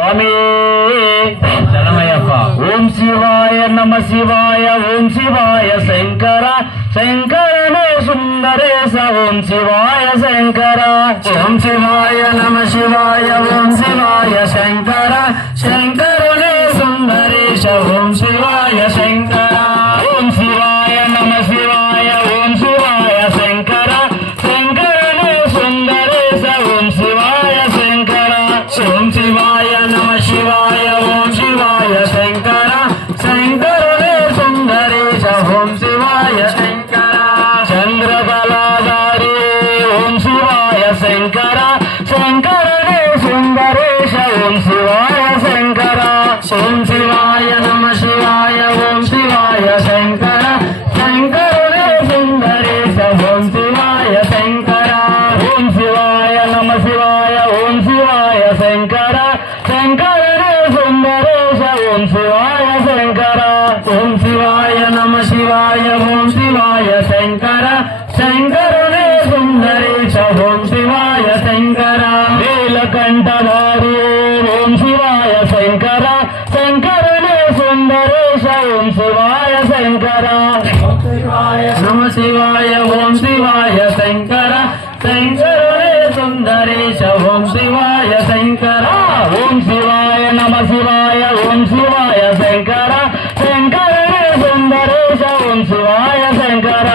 స్వామి శరణమయ్యప్ప. ఓం శివాయ నమ శివాయ ఓం శివాయ శంకర శంకరనే సుందరేశ ఓం శివాయ శంకర. ఓం శివాయ నమ శివాయ ఓం శివాయ శంకర శంకరనే సుందరేశ ఓం శివాయ శంకర. ఓం శివాయ నమ శివాయ ఓం శివాయ శంకర శంకరనే సుందరేశ ఓం శివాయ శంకర. ఓం శివాయ నమ శివాయ ఓం శివాయ శంకర శంకరనే సుందరేశ ఓం శివాయ శంకర. చంద్రకళాధారి ఓం శివాయ శంకర శంకరనే సుందరేశ ఓం శివాయ శంకర. ఓం శివాయ నమ శివాయ ఓం శివాయ శంకర శంకరనే సుందరేశ ఓం శివాయ శంకర. ఓం శివాయ నమ శివాయ ఓం శివాయ శంకర శంకరనే సుందరేశ ఓం శివాయ శంకర. ఓం శివాయ నమ శివాయ ఓం శివాయ శంకర శంకరనే సుందరేశ ఓం శివాయ శంకర. నీలకంఠధారి ఓం శివాయ శంకర శంకరనే సుందరేశ ఓం శివాయ శంకర. నమ శివాయ ఓం శివాయ శంకర శంకరనే సుందరేశ ఓం శివాయ శంకర. ఓం శివాయ నమ శివాయ ఓం శివాయ శంకర శంకరనే సుందరేశ ఓం శివాయ శంకర.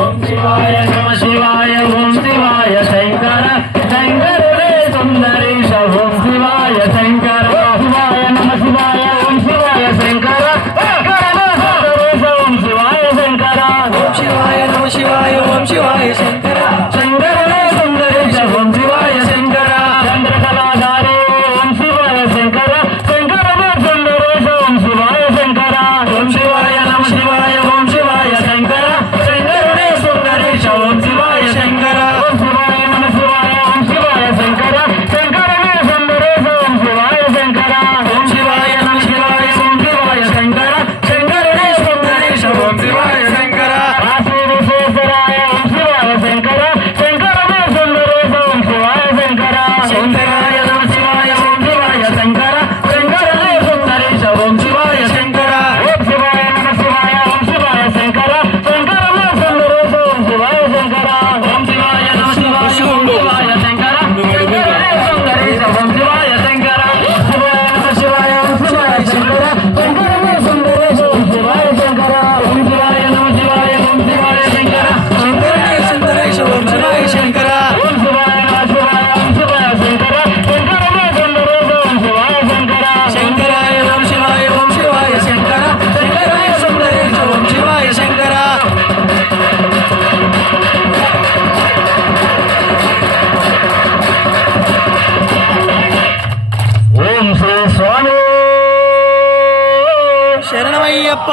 ఓం శివాయ నమ శివాయ ఓం శివాయ శంకర శంకరనే సుందరేశ ఓం శివాయ శంకర. శివాయ నమ శివాయ ఓం శివాయ శంకర శంకరనే సుందరేశ ఓం శివాయ శంకర. ఓం శివాయ నమ శివాయ ఓం శివాయ శంకర శంకరనే సుందరేశ ఓం శివాయ శంకర. చంద్రకళాధారి ఓం శివాయ శంకర శంకరనే సుందరేశ ఓం శివాయ శంకర. ఓం శివాయ నమ శివాయ ఓం శివాయ శంకర శంకరనే సుందరేశ ఓం శివాయ శంకర. ఓం శివాయ నమ శివాయ ఓం శివాయ శంకర శంకరనే సుందరేశ ఓం శివాయ శంకర. ఓం శివాయ నమ శివాయ ఓం శివాయ శంకర శంకరనే సుందరేశ ఓం శివాయ శంకర. కాశీ విశ్వేశ్వరాయ ఓం శివాయ శంకర శంకరనే సుందరేశ ఓం శివాయ శంకర. ఓం శివాయ నమ శివాయ ఓం శివాయ శంకర శంకరనే సుందరేశ ఓం శివాయ శంకర. ఓం శివాయ నమ శివాయ ఓం శివాయ శంకర శంకరనే సుందరేశ ఓం శివాయ శంకర. ఓం శివాయ నమ శివాయ ఓం శివాయ శంకర శంకరనే సుందరేశ ఓం శివాయ శంకర. శివాయ నమ శివాయ ఓం శివాయ శంకర శంకరనే సుందరేశ ఓం శివాయ శంకర. ఓం శివాయ నమ శివాయ ఓం శివాయ శంకర శంకరనే సుందరేశ ఓం శివాయ శంకర. ఓం శివాయ నమ శివాయ ఓం శివాయ శంకర శంకరనే సుందరేశ ఓం శివాయ శంకర. శంకరాయ నమ శివాయ ఓం శివాయ శంకర శంకరనే సుందరేశ ఓం శివాయ శంకర. ఓం శ్రీ స్వామి శరణమయ్యప్ప.